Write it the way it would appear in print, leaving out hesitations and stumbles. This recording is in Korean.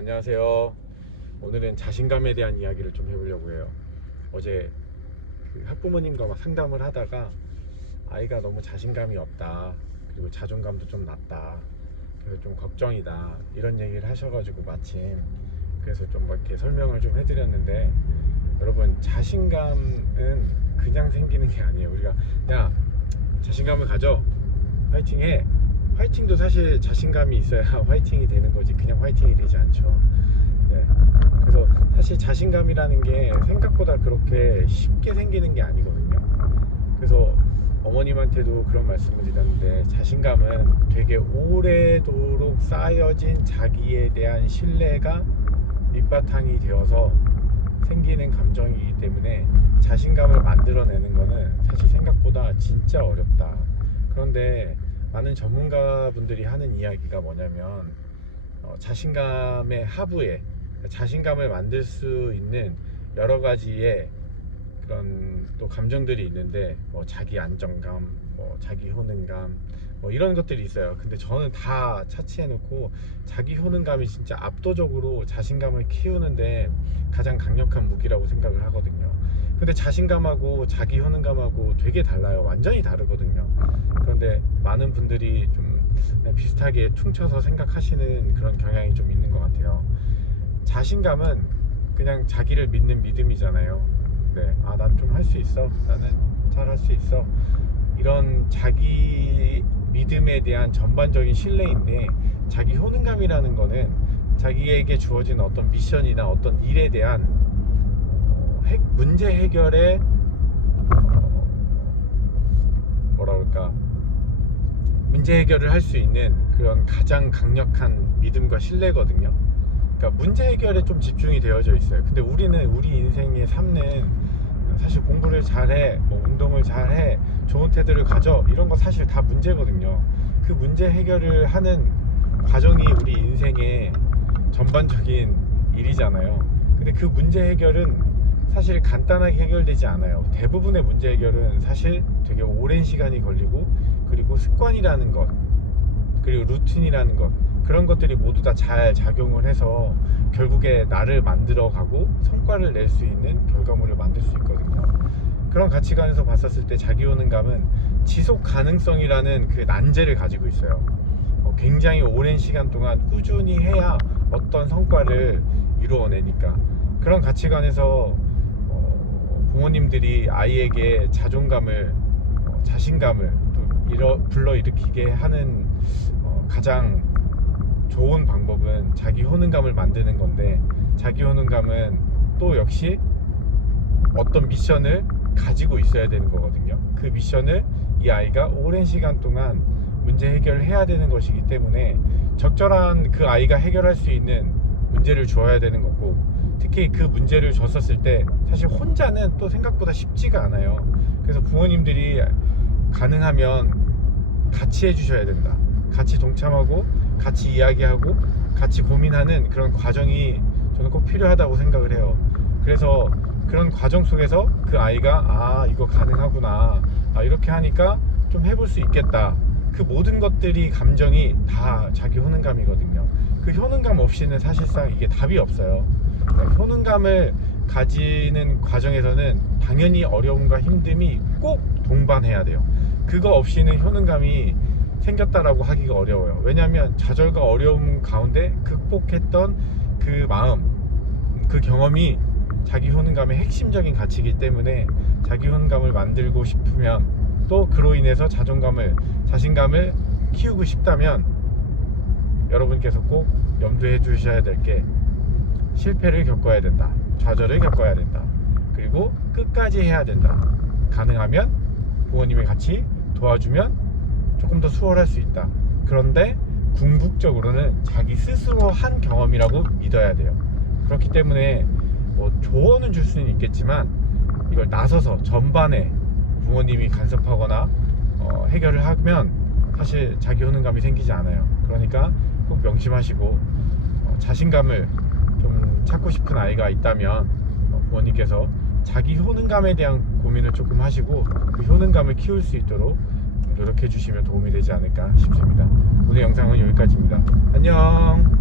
안녕하세요. 오늘은 자신감에 대한 이야기를 좀 해보려고 해요. 어제 그 학부모님과 막 상담을 하다가 아이가 너무 자신감이 없다, 그리고 자존감도 좀 낮다, 그래서 좀 걱정이다, 이런 얘기를 하셔가지고 마침 그래서 좀 막 이렇게 설명을 좀 해드렸는데, 여러분, 자신감은 그냥 생기는 게 아니에요. 우리가 야, 자신감을 가져, 화이팅해. 화이팅도 사실 자신감이 있어야 화이팅이 되는 거지, 그냥 화이팅이 되지 않죠. 네. 그래서 사실 자신감이라는 게 생각보다 그렇게 쉽게 생기는 게 아니거든요. 그래서 어머님한테도 그런 말씀을 드렸는데, 자신감은 되게 오래도록 쌓여진 자기에 대한 신뢰가 밑바탕이 되어서 생기는 감정이기 때문에 자신감을 만들어내는 거는 사실 생각보다 진짜 어렵다. 그런데 많은 전문가분들이 하는 이야기가 뭐냐면, 자신감의 하부에 자신감을 만들 수 있는 여러 가지의 그런 또 감정들이 있는데, 뭐 자기 안정감, 뭐 자기 효능감, 뭐 이런 것들이 있어요. 근데 저는 다 차치해 놓고 자기 효능감이 진짜 압도적으로 자신감을 키우는데 가장 강력한 무기라고 생각을 하거든요. 근데 자신감하고 자기 효능감하고 되게 달라요. 완전히 다르거든요. 그런데 많은 분들이 좀 비슷하게 퉁쳐서 생각하시는 그런 경향이 좀 있는 것 같아요. 자신감은 그냥 자기를 믿는 믿음이잖아요. 네, 난 좀 할 수 있어, 나는 잘 할 수 있어, 이런 자기 믿음에 대한 전반적인 신뢰인데, 자기 효능감이라는 거는 자기에게 주어진 어떤 미션이나 어떤 일에 대한 문제 해결에 뭐라 그럴까, 문제 해결을 할 수 있는 그런 가장 강력한 믿음과 신뢰거든요. 그러니까 문제 해결에 좀 집중이 되어져 있어요. 근데 우리는 우리 인생의 삶은 사실 공부를 잘해, 뭐 운동을 잘해, 좋은 태도를 가져, 이런 거 사실 다 문제거든요. 그 문제 해결을 하는 과정이 우리 인생의 전반적인 일이잖아요. 근데 그 문제 해결은 사실 간단하게 해결되지 않아요. 대부분의 문제 해결은 사실 되게 오랜 시간이 걸리고, 그리고 습관이라는 것, 그리고 루틴이라는 것, 그런 것들이 모두 다 잘 작용을 해서 결국에 나를 만들어가고 성과를 낼 수 있는 결과물을 만들 수 있거든요. 그런 가치관에서 봤었을 때 자기 효능감은 지속 가능성이라는 그 난제를 가지고 있어요. 굉장히 오랜 시간 동안 꾸준히 해야 어떤 성과를 이루어내니까. 그런 가치관에서 부모님들이 아이에게 자존감을, 자신감을 또 불러일으키게 하는 가장 좋은 방법은 자기 효능감을 만드는 건데, 자기 효능감은 또 역시 어떤 미션을 가지고 있어야 되는 거거든요. 그 미션을 이 아이가 오랜 시간 동안 문제 해결을 해야 되는 것이기 때문에 적절한 그 아이가 해결할 수 있는 문제를 주어야 되는 거고, 특히 그 문제를 줬었을 때 사실 혼자는 또 생각보다 쉽지가 않아요. 그래서 부모님들이 가능하면 같이 해주셔야 된다. 같이 동참하고 같이 이야기하고 같이 고민하는 그런 과정이 저는 꼭 필요하다고 생각을 해요. 그래서 그런 과정 속에서 그 아이가 이거 가능하구나, 이렇게 하니까 좀 해볼 수 있겠다, 그 모든 것들이 감정이 다 자기 효능감이거든요. 그 효능감 없이는 사실상 이게 답이 없어요. 효능감을 가지는 과정에서는 당연히 어려움과 힘듦이 꼭 동반해야 돼요. 그거 없이는 효능감이 생겼다라고 하기가 어려워요. 왜냐하면 좌절과 어려움 가운데 극복했던 그 마음, 그 경험이 자기 효능감의 핵심적인 가치이기 때문에, 자기 효능감을 만들고 싶으면, 또 그로 인해서 자신감을 키우고 싶다면, 여러분께서 꼭 염두해 주셔야 될 게, 실패를 겪어야 된다, 좌절을 겪어야 된다, 그리고 끝까지 해야 된다. 가능하면 부모님이 같이 도와주면 조금 더 수월할 수 있다. 그런데 궁극적으로는 자기 스스로 한 경험이라고 믿어야 돼요. 그렇기 때문에 뭐 조언은 줄 수는 있겠지만, 이걸 나서서 전반에 부모님이 간섭하거나 해결을 하면 사실 자기 효능감이 생기지 않아요. 그러니까 꼭 명심하시고, 자신감을 좀 찾고 싶은 아이가 있다면 부모님께서 자기 효능감에 대한 고민을 조금 하시고, 그 효능감을 키울 수 있도록 노력해 주시면 도움이 되지 않을까 싶습니다. 오늘 영상은 여기까지입니다. 안녕.